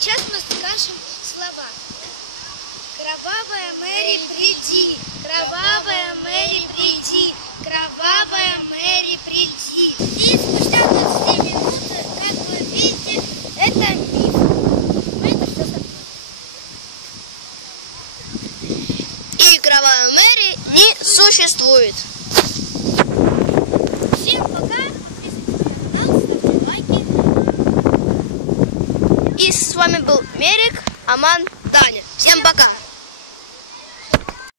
Сейчас мы скажем слова. Кровавая Мэри, приди, кровавая Мэри, приди, кровавая Мэри, приди. И спустя 20 минут, как вы видите, это миф. Мы это все забыли. И кровавая Мэри не существует. Всем пока. Подписывайтесь на канал, ставьте лайки. И с вами был Мерик, Аман, Таня. Всем пока!